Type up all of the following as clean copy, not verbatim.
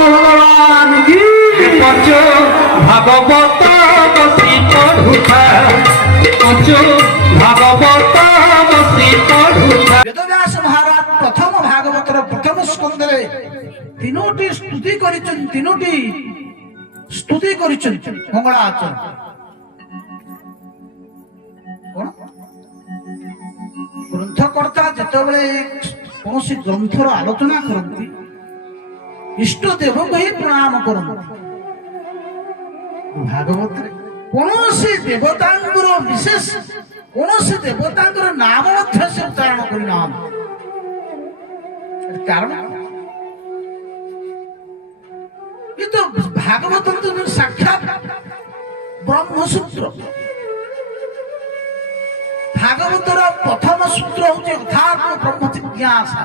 ভগবান কি পঞ্চ ভাগবত বসি পড়ুথা পঞ্চ ভাগবত বসি পড়ুথা। বেদব্যাস মহারাজ প্রথম ভাগবতর প্রথম স্কন্ধরে তিনোটি স্তুতি করিছেন, তিনোটি স্তুতি করিছেন মঙ্গলাচরণ। গ্রন্থকর্তা যেতବେଳେ କୌଣସି ଗ୍ରନ୍ଥର ଆଲୋଚନା କରନ୍ତି ଇଷ୍ଟ ଦେବଙ୍କୁ ହିଁ ପ୍ରଣାମ କରନ୍ତି। ଭାଗବତରେ କୌଣସି ଦେବତାଙ୍କର ବିଶେଷ କୌଣସି ଦେବତାଙ୍କର ନାମ ମଧ୍ୟ ସେ ଉଚ୍ଚାରଣ କରିନାହାନ୍ତି। କାରଣ କିନ୍ତୁ ଭାଗବତ ସାକ୍ଷାତ ବ୍ରହ୍ମସୂତ୍ର। ଭାଗବତର ପ୍ରଥମ ସୂତ୍ର ହଉଛି ଅର୍ଥାତ୍ ବ୍ରହ୍ମ ଜିଜ୍ଞାସା,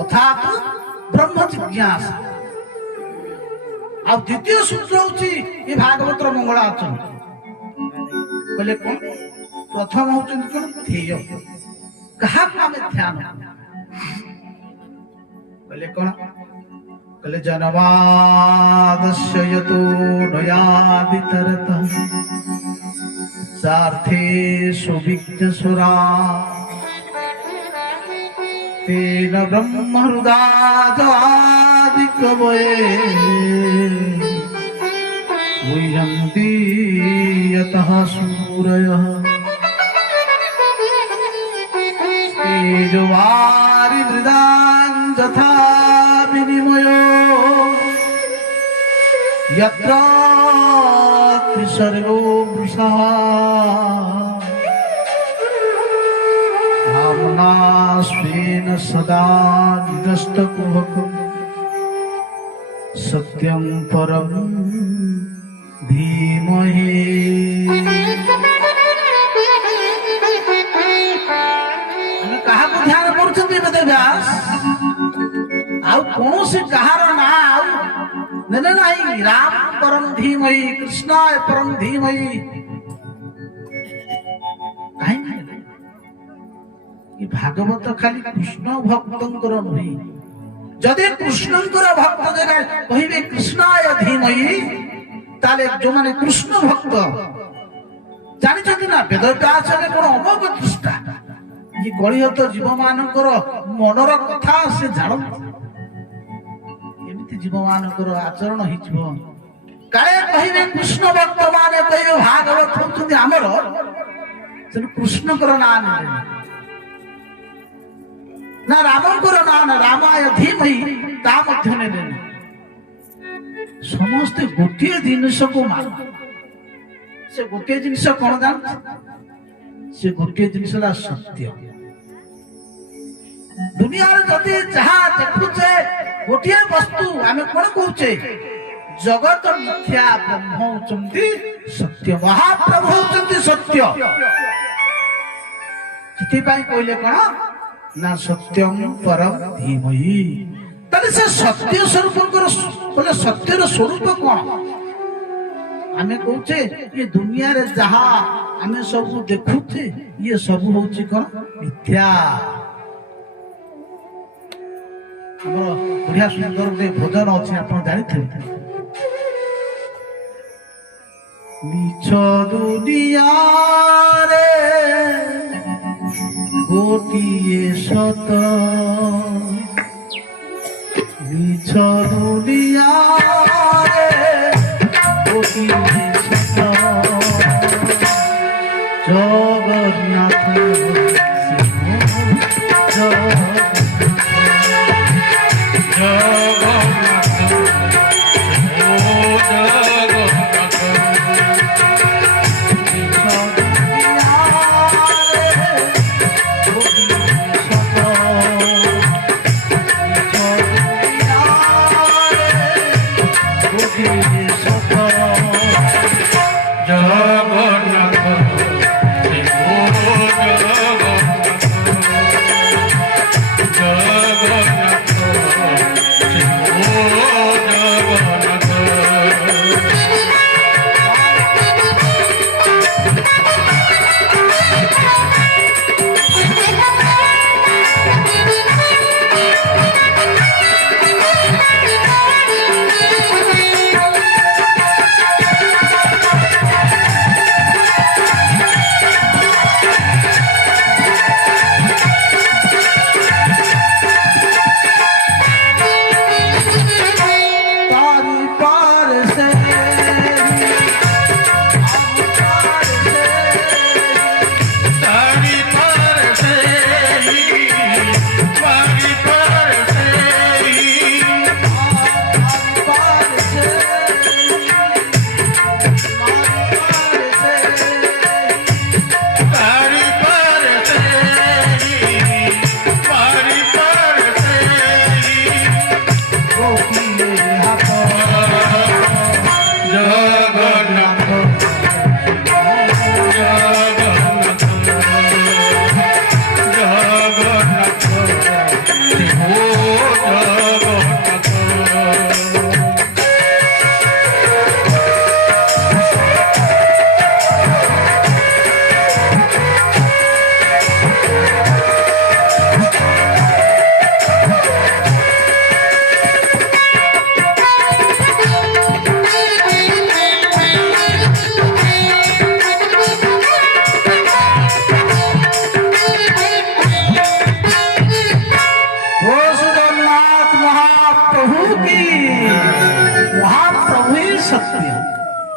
ଅର୍ଥାତ୍ ବ୍ରହ୍ମ ଜିଜ୍ଞାସା। ଆଉ ଦ୍ୱିତୀୟ ସୂତ୍ର ହଉଛି ଏ ଭାଗବତର ମଙ୍ଗଳାଚରଣ। କହିଲେ କଣ? ପ୍ରଥମ ହଉଛନ୍ତି କଣ? ଧ୍ୟେୟ, କାହାକୁ ଆମେ ଧ୍ୟାନ। କହିଲେ କଣ? କହିଲେ ଜନମାଦସ୍ୟ ୟତୋ ନୟାଦିତରତଃ ସାର୍ଥେଷୁ ବିଜ୍ଞସୁରା ତେନ ବ୍ରହ୍ମ ହୃଦାଦି କବୟେ ମୁହ୍ୟନ୍ତି ୟତଃ ସୂରୟଃ ତେଜୋବାରି মৃদাং যথা বিনিময় यत्र त्रिसर्गो वृषः भावना स्वेन सदा निरस्तकुहकं सत्यं परं धीमहि। କାହାକୁ ଧ୍ୟାନ କରୁଛନ୍ତି ବେଦବ୍ୟାସ? ଆଉ କୌଣସି କାହାର ନା ଆଉ नहीं राम परम धीमहि कृष्णाय परम धीमहि। भागवत खाली कृष्ण भक्तंकर नुहे। जदि कृष्णंकर भक्त जगह कहिबे कृष्णाय धीमहि ताले जो माने कृष्ण भक्त जानिछथि ना वेदव्यास ने कोन अमोघ दृष्टा। ये गलिहत जीव मानकर मनर कथा से जानत जीव मानकर आचरण काले कहे कृष्ण भक्त माने कहे भागवत होती आमर से कृष्ण ना ना रामकर ना रामाय धीमहि ता मध्य ने समस्ते गोटे जिनिस को मान। से गोटे जिनिस कौन जान? से गोटे जिनिस सत्य। दुनिया जदि जहाँ देखुचे गोटे वस्तु आम कौन कहे जगत मिथ्या ब्रह्म होचंती सत्य, महाप्रभु होचंती सत्य। ସେଥିପାଇଁ କହିଲେ କଣ ନା ସତ୍ୟଂ ପରଂ ଧୀମହି। ତାହେଲେ ସେ ସତ୍ୟ ସ୍ୱରୂପଙ୍କର ବୋଲେ ସତ୍ୟର ସ୍ୱରୂପ କଣ? ଆମେ କହୁଛେ ଏ ଦୁନିଆରେ ଯାହା ଆମେ ସବୁ ଦେଖୁଛେ ଇଏ ସବୁ ହଉଛି କଣ? ମିଥ୍ୟା। ଆମର ବଢିଆ ସୁନ୍ଦର ଗୋଟେ ଭଜନ ଅଛି, ଆପଣ ଜାଣିଥିବେ। ମିଛ ଦୁନିଆରେ ଗୋଟିଏ ସତ, ମିଛ ଦୁନିଆରେ ଗୋଟିଏ ସତ, ଜଗନ୍ନାଥ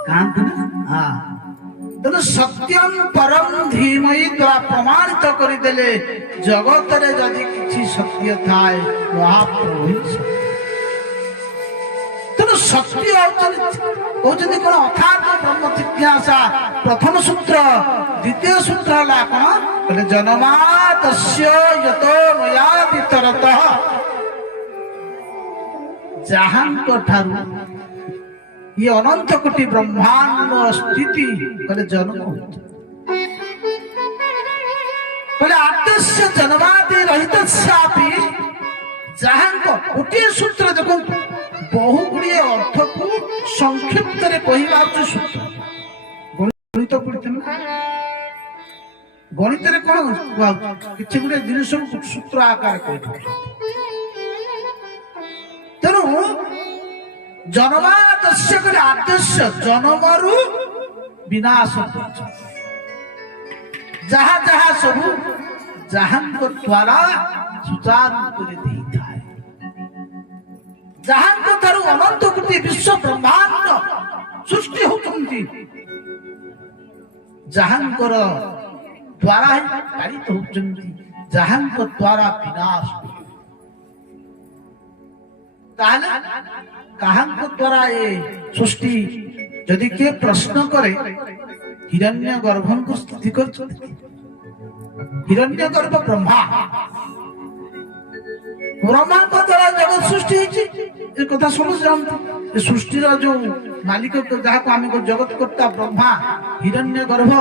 କାହାନ୍ତି ନା? ହଁ, ତେଣୁ ସତ୍ୟମ୍ ପରମ୍ ଧୀମହି ଦ୍ୱାରା ପ୍ରମାଣିତ କରିଦେଲେ ଜଗତରେ ଯଦି କିଛି ସତ୍ୟ ଥାଏ ମହାପ୍ରଭୁ ହିଁ ସତ୍ୟ। ତେଣୁ ସତ୍ୟ କହୁଛନ୍ତି କଣ? ଅଥାତ ବ୍ରହ୍ମ ଜିଜ୍ଞାସା ପ୍ରଥମ ସୂତ୍ର। ଦ୍ୱିତୀୟ ସୂତ୍ର ହେଲା କଣ? କହିଲେ ଜନ୍ମାଦସ୍ୟ ୟତୋ ମୟାଦିତରତଃ, ଯାହାଙ୍କ ଠାରୁ ଇଏ ଅନନ୍ତ କୋଟି ବ୍ରହ୍ମାଣ୍ଡ ସ୍ଥିତି କହିଲେ ଜନ୍ମ ହୋଇଛି। କହିଲେ ଆଦ୍ୟସ୍ୟ ଜନ୍ମାଦି ରହିତସ୍ୟାପି, ଯାହାଙ୍କ ଗୋଟିଏ ସୂତ୍ର ଦେଖନ୍ତୁ ବହୁ ଗୁଡିଏ ଅର୍ଥକୁ ସଂକ୍ଷିପ୍ତରେ କହିବା ହଉଛି ସୂତ୍ର। ଗଣିତ ପଢିଥିଲେ ନା? ଗଣିତରେ କଣ କୁହାଯାଉଛି? କିଛି ଗୁଡିଏ ଜିନିଷକୁ ସୂତ୍ର ଆକାର କହିଥାଉଛି। ତେଣୁ ଜନ୍ମାଦସ୍ୟ କହିଲେ ଆଦସ୍ୟ, ଜନ୍ମରୁ ବିନାଶ ପର୍ଯ୍ୟନ୍ତ ଯାହା ଯାହା ସବୁ ଯାହାଙ୍କ ଦ୍ୱାରା ସୁଚାରୁ କରି ଦେଇଥାଏ, ଯାହାଙ୍କ ଠାରୁ ଅନନ୍ତ କୋଟି ବିଶ୍ୱ ବ୍ରହ୍ମାଣ୍ଡ ସୃଷ୍ଟି ହଉଛନ୍ତି, ଯାହାଙ୍କର ଦ୍ୱାରା ହିଁ ପାଳିତ ହଉଛନ୍ତି, ଯାହାଙ୍କ ଦ୍ୱାରା ବିନାଶ। ତାହେଲେ କାହାଙ୍କ ଦ୍ୱାରା ଏ ସୃଷ୍ଟି? ଯଦି କିଏ ପ୍ରଶ୍ନ କରେ ହିରଣ୍ୟ ଗର୍ଭଙ୍କୁ ସ୍ଥିତି କରିଛନ୍ତି। ହିରଣ୍ୟ ଗର୍ଭ ବ୍ରହ୍ମା, ବ୍ରହ୍ମାଙ୍କ ଦ୍ୱାରା ଜଗତ ସୃଷ୍ଟି ହେଇଛି। ଏ କଥା ସମସ୍ତେ ଜାଣନ୍ତି। ଏ ସୃଷ୍ଟିର ଯୋଉ ମାଲିକ, ଯାହାକୁ ଆମେ ଜଗତ କର୍ତ୍ତା ବ୍ରହ୍ମା, ହିରଣ୍ୟ ଗର୍ଭ,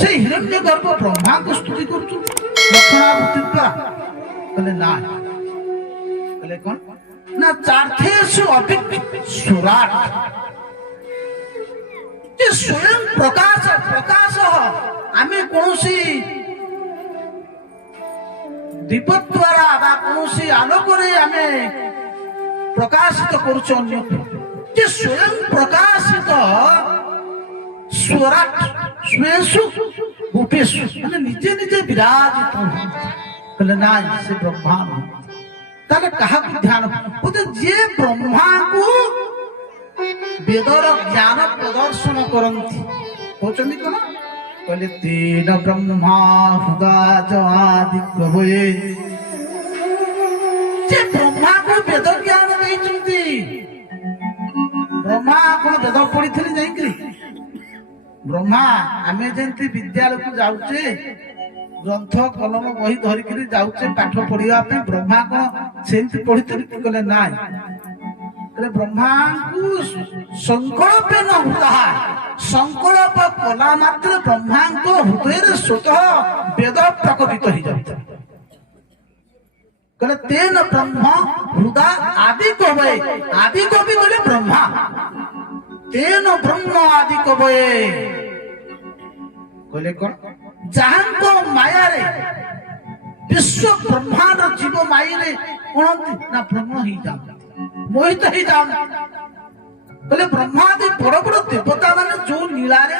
সেই হিরণ্য গর্ভ ব্রহ্মাকে স্তুতি করছেন লক্ষণাবৃত্তি দ্বারা। বলে না, বলে কোন না? চার্থেষু সুরাট, যে স্বয়ং প্রকাশ প্রকাশ আমি কোনসি দীপ দ্বারা বা কোনসি আলোকরে আমি প্রকাশিত করছি অন্য, যে স্বয়ং প্রকাশিত স্বরাট স্বেষু ভূপেষু, মানে নিজে নিজে বিরাজিত বলে না, সে ব্রহ্মা। তাহলে কাহাକୁ ଧ୍ୟାନ? ବୋଧେ ଯିଏ ବ୍ରହ୍ମାକୁ ବେଦର ଜ୍ଞାନ ପ୍ରଦର୍ଶନ କରନ୍ତି କହୁଛନ୍ତି କଣ? କହିଲେ ତେନ ବ୍ରହ୍ମା ହୃଦାଚ ଆଦି କହେ, ଯେ ବ୍ରହ୍ମାକୁ ବେଦ ଜ୍ଞାନ ଦେଇଛନ୍ତି। ବ୍ରହ୍ମା କଣ ବେଦ ପଢିଥିଲେ ଯାଇକିରି? ବ୍ରହ୍ମା ଆମେ ଯେମିତି ବିଦ୍ୟାଳୟକୁ ଯାଉଛେ, ଗ୍ରନ୍ଥ କଲମ ବହି ଧରିକିରି ଯାଉଛେ ପାଠ ପଢିବା ପାଇଁ, ବ୍ରହ୍ମା କଣ ସେମିତି ପଢିଥିଲେ? କହିଲେ ନାଇଁ। କହିଲେ ବ୍ରହ୍ମାଙ୍କୁ ସଂକଳ୍ପ ନ ହୃଦୟ, ସଂକଳ୍ପ କଲା ମାତ୍ରେ ବ୍ରହ୍ମାଙ୍କ ହୃଦୟରେ ସ୍ୱତଃ ବେଦ ପ୍ରକଟିତ ହେଇଯାଉଛି। କହିଲେ ତେନ ବ୍ରହ୍ମ ହୃଦୟ ଆଦି କବେ, ଆଦି କବି କହିଲେ ବ୍ରହ୍ମା। ତେନ ବ୍ରହ୍ମ ଆଦି କବେ କହିଲେ କଣ? ଯାହାଙ୍କ ମାୟାରେ ବିଶ୍ୱ ବ୍ରହ୍ମାଣ୍ଡ ଜୀବ ମାୟାରେ କଣନ୍ତି ନା ବ୍ରହ୍ମ ହେଇଯାନ୍ତି, ମୋହିତ ହେଇଯାନ୍ତି। କହିଲେ ବ୍ରହ୍ମାଦି ବଡ ବଡ ଦେବତା ମାନେ ଯୋଉ ନୀଳାରେ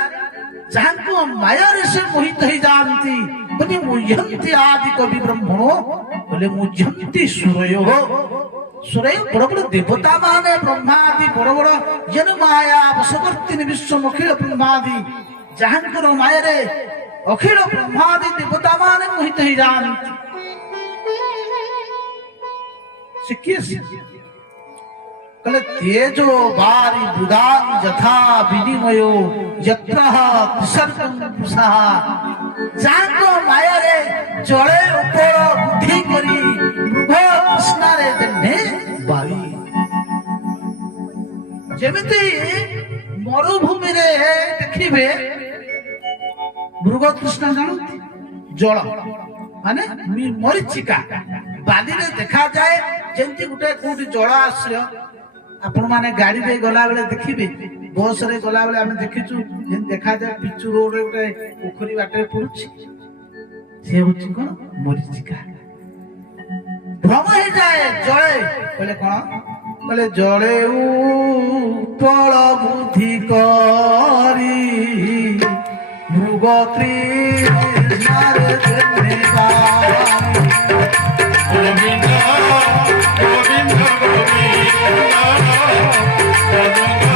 ଯାହାଙ୍କ ମାୟାରେ ସେ ମୋହିତ ହେଇଯାନ୍ତି, କହିଲେ ମୁହ୍ୟନ୍ତି ଆଦି କବି ବ୍ରହ୍ମଣ, କହିଲେ ମୁହ୍ୟନ୍ତି ସୁରୟ। ସୁରୟ ବଡ ବଡ ଦେବତା ମାନେ ବ୍ରହ୍ମାଦି ବଡ ବଡ ଯେନ ମାୟା ବଶବର୍ତ୍ତିନୀ ବିଶ୍ୱ ଅଖିଳ ବ୍ରହ୍ମାଦି, ଯାହାଙ୍କର ମାୟାରେ ଅଖିଳ ବ୍ରହ୍ମାଦି ଦେବତା ମାନେ ମୋହିତ ହେଇଯାନ୍ତି। ସେ କିଏ? କହିଲେ ତେଜୋ ବାରି ବୁଦାଂ ଯଥା ବିନିମୟ ଯତ୍ର ବିସର୍ଗଂ ପୁଷଃ, ଯାହାଙ୍କ ମାୟାରେ ଜଳେ ଉପର ବୁଦ୍ଧି କରି ମୃଗ କୃଷ୍ଣରେ ଦେନେ ବାରି। ଯେମିତି ମରୁଭୂମିରେ ଦେଖିବେ ମୃଗ କୃଷ୍ଣ ଜାଣନ୍ତି, ଜଳ ମାନେ ମରିଚିକା ବାଲିରେ ଦେଖାଯାଏ। ଯେମିତି ଗୋଟେ କୋଉଠି ଜଳ ଆଶ୍ରୟ, ଆପଣ ମାନେ ଗାଡିରେ ଗଲାବେଳେ ଦେଖିବେ, ବସ ରେ ଗଲାବେଳେ ଆମେ ଦେଖିଛୁ ଯେମିତି ଦେଖାଯାଏ ପିଚୁ ରୋଡରେ ଗୋଟେ ପୋଖରୀ ବାଟରେ ପଡୁଛି, ସେ ହଉଛି କଣ? ମରିଚିକା। ଭ୍ରମ ହେଇଯାଏ ଜଳେ। କହିଲେ କଣ? କହିଲେ ଜଳେ ଉପଳ ବୁଦ୍ଧି କରି ମୃଗ ତୃଷ୍ଣାରେ ଦେନେ ବାରି। গোবিন্দ গোবিন্দ গোবিন্দ গোবিন্দ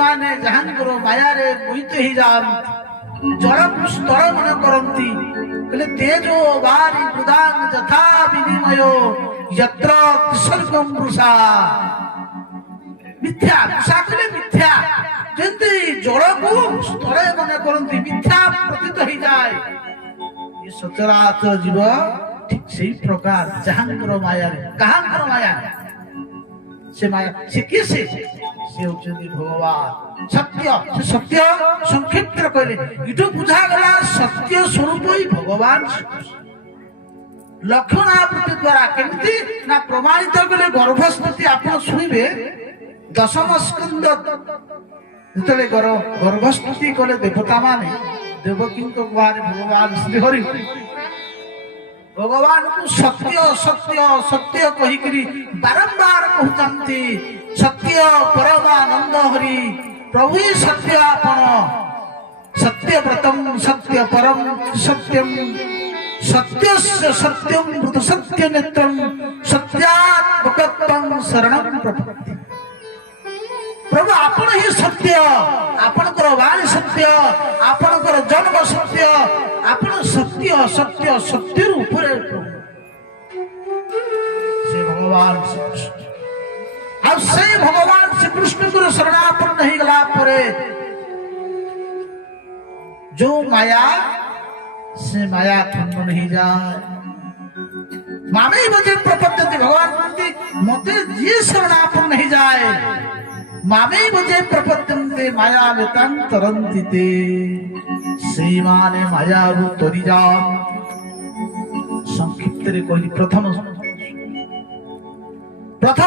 ଯୋଉମାନେ ଯାହାଙ୍କର ମାୟାରେ ମୋହିତ ହେଇଯାଆନ୍ତି, ଜଳକୁ ସ୍ଥଳ ମନେ କରନ୍ତି, କହିଲେ ତେଜୋ ବାରି ବୃଦାଂ ଯଥା ବିନିମୟ ଯତ୍ର ତ୍ରିସର୍ଗଂ ବୃଷା। ମିଥ୍ୟା, ବୃଷା କହିଲେ ମିଥ୍ୟା, ଯେମିତି ଜଳକୁ ସ୍ଥଳେ ମନେ କରନ୍ତି ମିଥ୍ୟା ପ୍ରତୀତ ହେଇଯାଏ, ଏ ସଚରାଚର ଜୀବ ଠିକ ସେଇ ପ୍ରକାର ଯାହାଙ୍କର ମାୟାରେ, କାହାଙ୍କର ମାୟା, ସେ ମାୟା ସେ କିଏ? ସେ ହଉଛନ୍ତି ଭଗବାନ ସତ୍ୟ। ସେ ସତ୍ୟ ସଂକ୍ଷିପ୍ତ କହିଲେ ଏଠୁ ବୁଝାଗଲା ସତ୍ୟ ସ୍ୱରୂପ ହିଁ ଭଗବାନ। ଲକ୍ଷଣାବୃତ୍ତି ଦ୍ଵାରା କେମିତି ନା ପ୍ରମାଣିତ କଲେ ଗର୍ଭସ୍ମୃତି ଆପଣ ଶୁଣିବେ, ଦଶମ ସ୍କନ୍ଦ ଯେତେବେଳେ ଗର୍ଭସ୍ମୃତି କଲେ ଦେବତା ମାନେ ଦେବକୀଙ୍କ ଗୁହାରେ ଭଗବାନ ଶ୍ରୀହରି ଭଗବାନଙ୍କୁ ସତ୍ୟ ସତ୍ୟ ସତ୍ୟ କହିକିରି ବାରମ୍ବାର କହୁଛନ୍ତି, ସତ୍ୟ ପରମାନନ୍ଦ ହରି ପ୍ରଭୁ ହିଁ ସତ୍ୟ, ଆପଣ ସତ୍ୟବ୍ରତଂ ସତ୍ୟ ପରମ ସତ୍ୟଂ ସତ୍ୟସ୍ୟ ସତ୍ୟଂ ମୃତ ସତ୍ୟ ନେତ୍ରଂ ସତ୍ୟାତ୍ମକତ୍ୱଂ ଶରଣଂ ପ୍ରପତ୍ତି। ପ୍ରଭୁ ଆପଣ ହିଁ ସତ୍ୟ, ଆପଣଙ୍କର ବାଣୀ ସତ୍ୟ, ଆପଣଙ୍କର ଜନ୍ମ ସତ୍ୟ, ଆପଣ ସତ୍ୟ ସତ୍ୟ ସତ୍ୟର ଉପରେ ସେ ଭଗବାନ ଶ୍ରୀକୃଷ୍ଣ। ଆଉ ସେଇ ଭଗବାନ ଶ୍ରୀକୃଷ୍ଣଙ୍କର ଶରଣାପନ୍ନ ହେଇଗଲା ପରେ ଯୋଉ ମାୟା, ସେ ମାୟା ଖଣ୍ଡନ ହେଇଯାଏ। ମାମେବ ଯେ ପ୍ରପଦ୍ୟନ୍ତି, ଭଗବାନ କୁହନ୍ତି ମତେ ଯିଏ ଶରଣାପନ୍ନ ହେଇଯାଏ, ମାମେବ ଯେ ପ୍ରପଦ୍ୟନ୍ତେ ମାୟା ବେତାନ୍ତରନ୍ତି ତେ, ସେଇମାନେ ମାୟାରୁ ତରି ଯାଆନ୍ତି। ସଂକ୍ଷିପ୍ତରେ କହିଲି ପ୍ରଥମ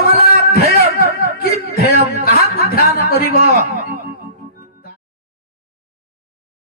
ହେଲା ଧ୍ୟେୟ। କି ଧ୍ୟେୟ? କାହାକୁ ଧ୍ୟାନ କରିବ?